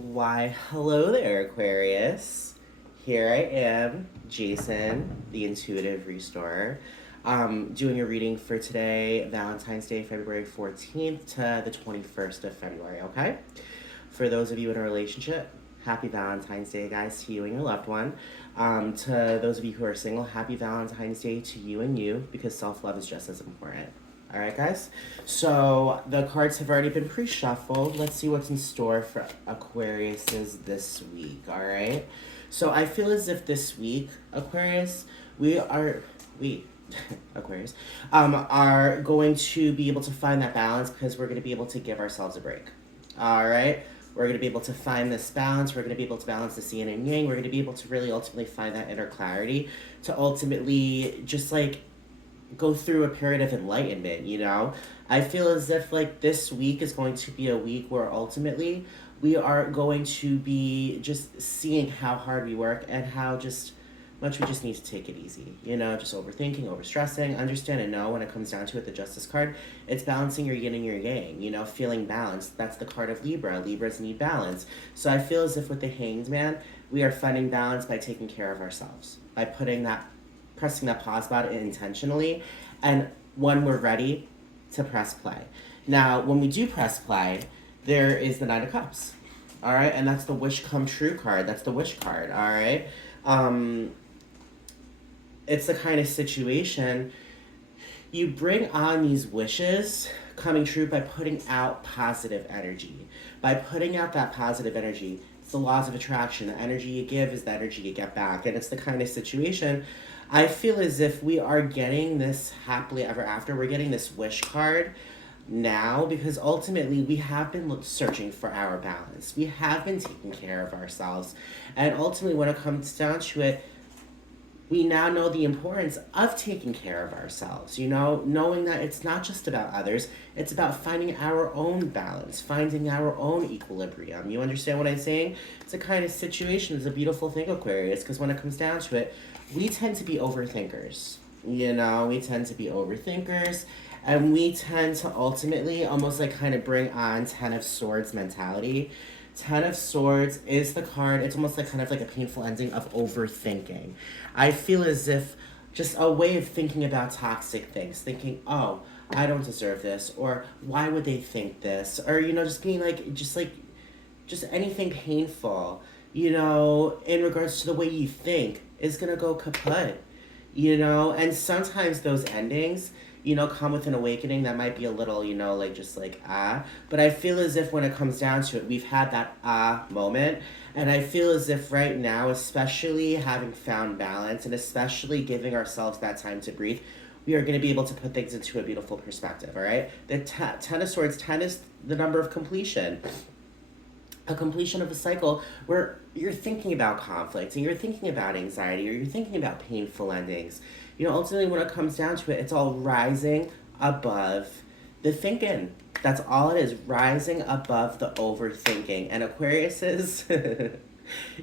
Why, hello there, Aquarius. Here I am, Jason, the intuitive restorer, doing a reading for today, Valentine's Day, February 14th to the 21st of February, okay? For those of you in a relationship, happy Valentine's Day, guys, to you and your loved one. To those of you who are single, happy Valentine's Day to you and you, because self love is just as important. All right, guys. So the cards have already been pre-shuffled. Let's see what's in store for Aquariuses this week. All right. So I feel as if this week, Aquarius, we Aquarius, are going to be able to find that balance because we're going to be able to give ourselves a break. All right. We're going to be able to find this balance. We're going to be able to balance the yin and yang. We're going to be able to really ultimately find that inner clarity to ultimately just like go through a period of enlightenment, you know? I feel as if like this week is going to be a week where ultimately we are going to be just seeing how hard we work and how just much we just need to take it easy, you know, just overthinking, overstressing, understand and know when it comes down to it, the Justice card, it's balancing your yin and your yang, you know, feeling balanced. That's the card of Libra. Libras need balance. So I feel as if with the Hanged Man, we are finding balance by taking care of ourselves, by pressing that pause button intentionally, and when we're ready to press play. Now, when we do press play, there is the Nine of Cups, all right, and that's the wish come true card. That's the wish card, all right. It's the kind of situation you bring on these wishes coming true by putting out positive energy. By putting out that positive energy, it's the laws of attraction. The energy you give is the energy you get back. And it's the kind of situation I feel as if we are getting this happily ever after. We're getting this wish card now because ultimately we have been searching for our balance. We have been taking care of ourselves. And ultimately, when it comes down to it, we now know the importance of taking care of ourselves, you know, knowing that it's not just about others, it's about finding our own balance, finding our own equilibrium. You understand what I'm saying? It's a kind of situation, it's a beautiful thing, Aquarius, because when it comes down to it, we tend to be overthinkers. You know, we tend to be overthinkers, and we tend to ultimately almost like kind of bring on Ten of Swords mentality. Ten of Swords is the card, it's almost like kind of like a painful ending of overthinking. I feel as if just a way of thinking about toxic things, thinking, oh, I don't deserve this, or why would they think this, or, you know, just being just anything painful, you know, in regards to the way you think is gonna go kaput, you know, and sometimes those endings, you know, come with an awakening that might be a little, you know, like just like but I feel as if when it comes down to it, we've had that moment, and I feel as if right now, especially having found balance and especially giving ourselves that time to breathe, we are going to be able to put things into a beautiful perspective, all right? The Ten of Swords, 10 is the number of completion, a completion of a cycle where you're thinking about conflict and you're thinking about anxiety or you're thinking about painful endings. You know, ultimately, when it comes down to it, it's all rising above the thinking. That's all it is, rising above the overthinking. And Aquarius is,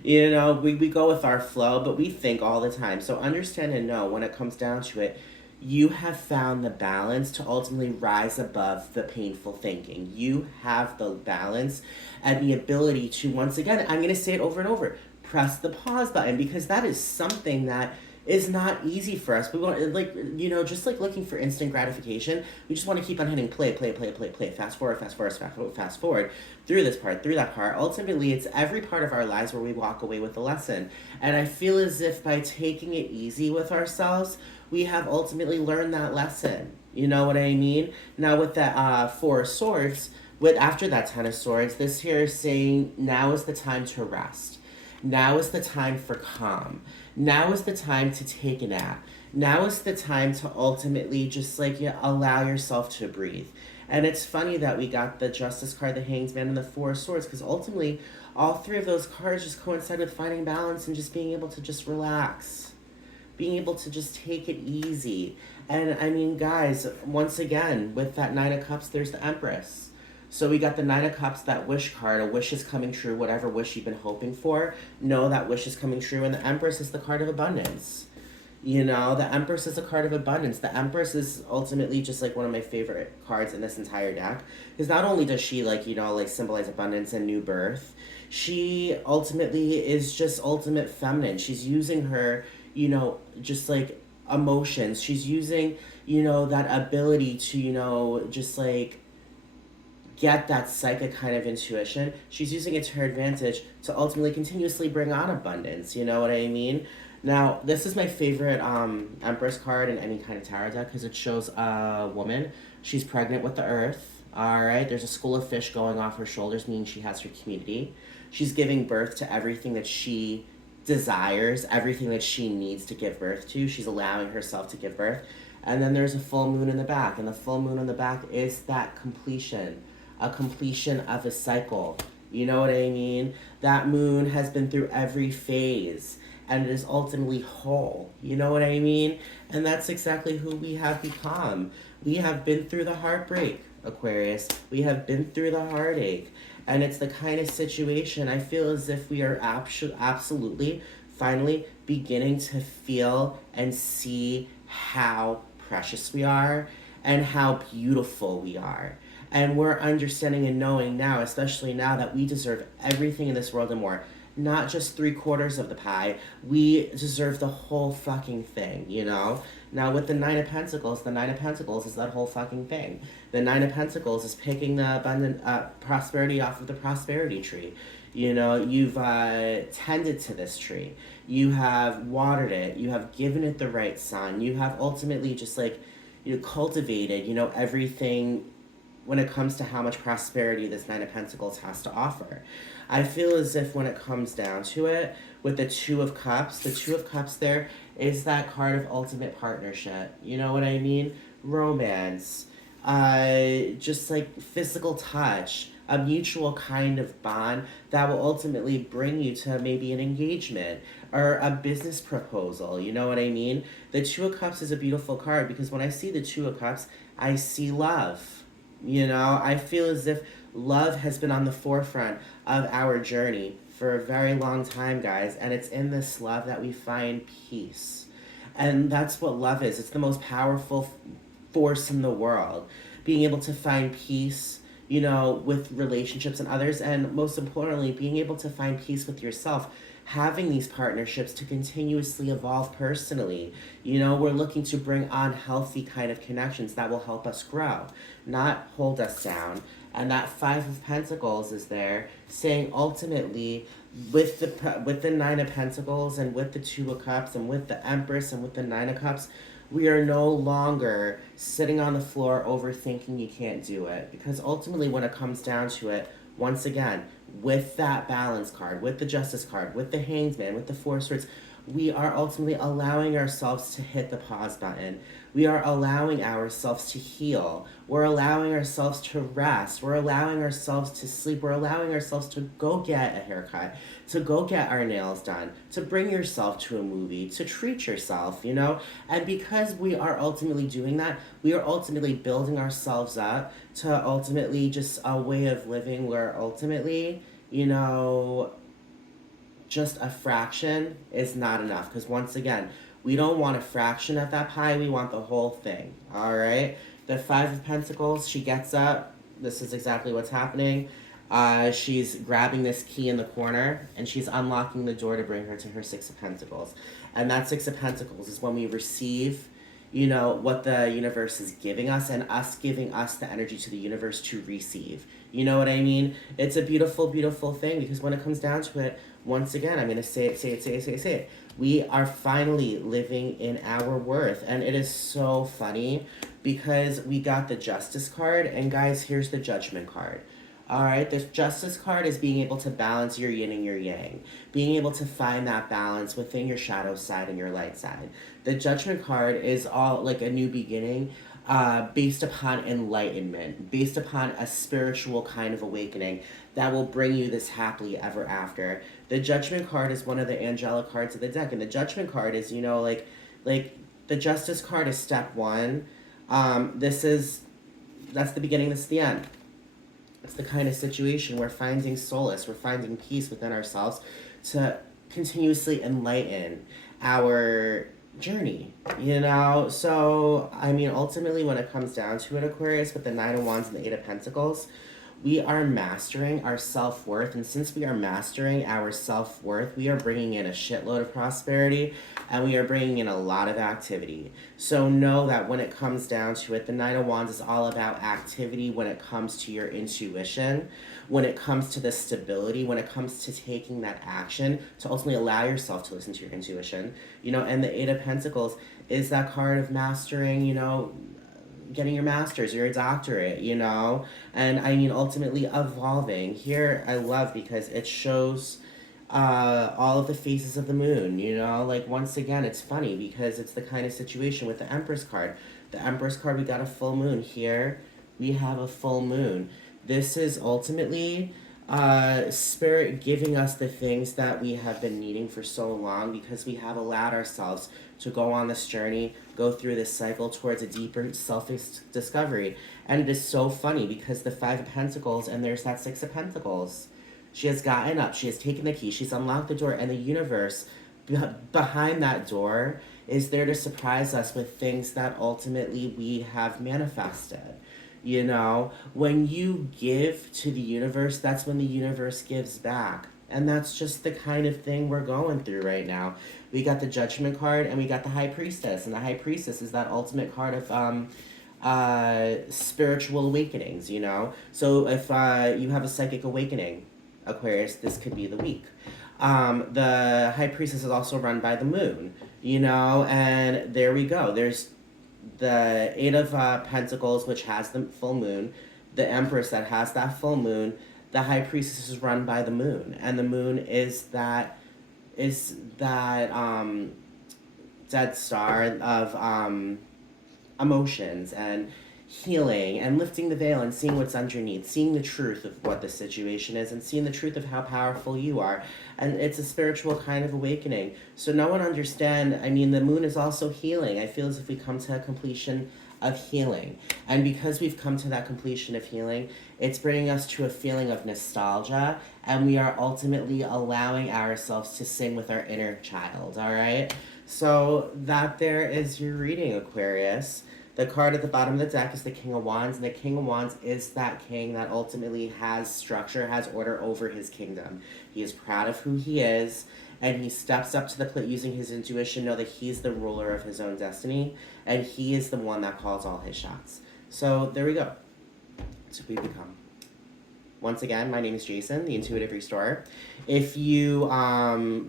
you know, we go with our flow, but we think all the time. So understand and know when it comes down to it, you have found the balance to ultimately rise above the painful thinking. You have the balance and the ability to, once again, I'm going to say it over and over, press the pause button, because that is something that is not easy for us. We want, like, you know, just like looking for instant gratification, we just want to keep on hitting play, play, play, play, play, fast forward, fast forward, fast forward, through this part, through that part. Ultimately, it's every part of our lives where we walk away with a lesson. And I feel as if by taking it easy with ourselves, we have ultimately learned that lesson. You know what I mean? Now with that Four of Swords, with after that Ten of Swords, this here is saying now is the time to rest. Now is the time for calm. Now is the time to take a nap. Now is the time to ultimately just like allow yourself to breathe. And it's funny that we got the Justice card, the Hanged Man, and the Four of Swords, because ultimately all three of those cards just coincide with finding balance and just being able to just relax, being able to just take it easy. And I mean, guys, once again, with that Nine of Cups, there's the Empress. So we got the Nine of Cups, that wish card. A wish is coming true. Whatever wish you've been hoping for, know that wish is coming true. And the Empress is the card of abundance. You know, the Empress is a card of abundance. The Empress is ultimately just like one of my favorite cards in this entire deck. Because not only does she, like, you know, like symbolize abundance and new birth, she ultimately is just ultimate feminine. She's using her, you know, just like emotions. She's using, you know, that ability to, you know, just like get that psychic kind of intuition. She's using it to her advantage to ultimately continuously bring on abundance. You know what I mean? Now, this is my favorite Empress card in any kind of tarot deck because it shows a woman. She's pregnant with the earth. All right, there's a school of fish going off her shoulders, meaning she has her community. She's giving birth to everything that she desires, everything that she needs to give birth to. She's allowing herself to give birth. And then there's a full moon in the back, and the full moon in the back is that completion, a completion of a cycle. You know what I mean? That moon has been through every phase and it is ultimately whole. You know what I mean? And that's exactly who we have become. We have been through the heartbreak, Aquarius. We have been through the heartache. And it's the kind of situation I feel as if we are absolutely finally beginning to feel and see how precious we are and how beautiful we are. And we're understanding and knowing now, especially now, that we deserve everything in this world and more. Not just 3/4 of the pie. We deserve the whole fucking thing, you know? Now, with the Nine of Pentacles, the Nine of Pentacles is that whole fucking thing. The Nine of Pentacles is picking the abundant prosperity off of the prosperity tree. You know, you've tended to this tree. You have watered it. You have given it the right sun. You have ultimately just like, you know, cultivated, you know, everything when it comes to how much prosperity this Nine of Pentacles has to offer. I feel as if when it comes down to it, with the Two of Cups, the Two of Cups there is that card of ultimate partnership. You know what I mean? Romance, just like physical touch, a mutual kind of bond that will ultimately bring you to maybe an engagement or a business proposal. You know what I mean? The Two of Cups is a beautiful card because when I see the Two of Cups, I see love. You know, I feel as if love has been on the forefront of our journey for a very long time, guys, and it's in this love that we find peace. And that's what love is. It's the most powerful force in the world. Being able to find peace, you know, with relationships and others, and most importantly, being able to find peace with yourself. Having these partnerships to continuously evolve personally. You know, we're looking to bring on healthy kind of connections that will help us grow, not hold us down. And that Five of Pentacles is there saying ultimately with the Nine of Pentacles and with the Two of Cups and with the Empress and with the Nine of Cups, we are no longer sitting on the floor overthinking you can't do it. Because ultimately when it comes down to it, once again, with that balance card, with the Justice card, with the Hanged Man, with the Four of Swords, we are ultimately allowing ourselves to hit the pause button. We are allowing ourselves to heal. We're allowing ourselves to rest. We're allowing ourselves to sleep. We're allowing ourselves to go get a haircut, to go get our nails done, to bring yourself to a movie, to treat yourself, you know? And because we are ultimately doing that, we are ultimately building ourselves up to ultimately just a way of living where ultimately, you know, just a fraction is not enough. Because once again, we don't want a fraction of that pie, we want the whole thing. All right? The Five of Pentacles, she gets up. This is exactly what's happening. She's grabbing this key in the corner and she's unlocking the door to bring her to her Six of Pentacles. And that Six of Pentacles is when we receive, you know, what the universe is giving us and us giving us the energy to the universe to receive. You know what I mean? It's a beautiful, beautiful thing because when it comes down to it, once again, I'm going to say it. We are finally living in our worth. And it is so funny because we got the Justice card. And guys, here's the Judgment card. All right, the Justice card is being able to balance your yin and your yang, being able to find that balance within your shadow side and your light side. The Judgment card is all like a new beginning, based upon enlightenment, based upon a spiritual kind of awakening that will bring you this happily ever after. The Judgment card is one of the angelic cards of the deck, and the Judgment card is, you know, like the Justice card is step one. That's the beginning. This is the end. It's the kind of situation we're finding solace, we're finding peace within ourselves to continuously enlighten our, journey, you know? So, I mean, ultimately, when it comes down to it, Aquarius, with the Nine of Wands and the Eight of Pentacles, we are mastering our self-worth. And since we are mastering our self-worth, we are bringing in a shitload of prosperity and we are bringing in a lot of activity. So know that when it comes down to it, the Nine of Wands is all about activity when it comes to your intuition, when it comes to the stability, when it comes to taking that action to ultimately allow yourself to listen to your intuition. You know, and the Eight of Pentacles is that card of mastering, you know, getting your master's or your doctorate, you know? And I mean, ultimately evolving. Here, I love because it shows all of the phases of the moon, you know? Like, once again, it's funny because it's the kind of situation with the Empress card. The Empress card, we got a full moon. Here, we have a full moon. This is ultimately Spirit giving us the things that we have been needing for so long because we have allowed ourselves to go on this journey, go through this cycle towards a deeper self-discovery. And it is so funny because the Five of Pentacles and there's that Six of Pentacles. She has gotten up, she has taken the key, she's unlocked the door, and the universe behind that door is there to surprise us with things that ultimately we have manifested. You know, when you give to the universe, that's when the universe gives back. And that's just the kind of thing we're going through right now. We got the Judgment card and we got the High Priestess. And the High Priestess is that ultimate card of spiritual awakenings, you know? So if you have a psychic awakening, Aquarius, this could be the week. The High Priestess is also run by the moon, you know? And there we go. There's the Eight of Pentacles, which has the full moon, the Empress that has that full moon, the High Priestess is run by the moon, and the moon is that dead star of emotions and healing and lifting the veil and seeing what's underneath, seeing the truth of what the situation is and seeing the truth of how powerful you are. And it's a spiritual kind of awakening. So no one understand, I mean, the moon is also healing. I feel as if we come to a completion of healing. And because we've come to that completion of healing, it's bringing us to a feeling of nostalgia, and we are ultimately allowing ourselves to sing with our inner child, all right? So that there is your reading, Aquarius. The card at the bottom of the deck is the King of Wands, and the King of Wands is that king that ultimately has structure, has order over his kingdom. He is proud of who he is, and he steps up to the plate using his intuition, know that he's the ruler of his own destiny, and he is the one that calls all his shots. So there we go. That's who we become. Once again, my name is Jason, the Intuitive Restorer. If you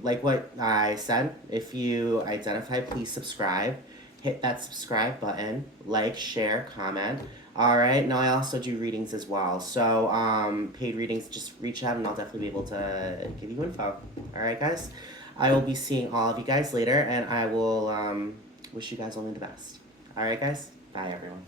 like what I said, if you identify, please subscribe. Hit that subscribe button, like, share, comment. All right, now I also do readings as well. So paid readings, just reach out and I'll definitely be able to give you info. All right, guys? I will be seeing all of you guys later, and I will wish you guys only the best. All right, guys? Bye, everyone.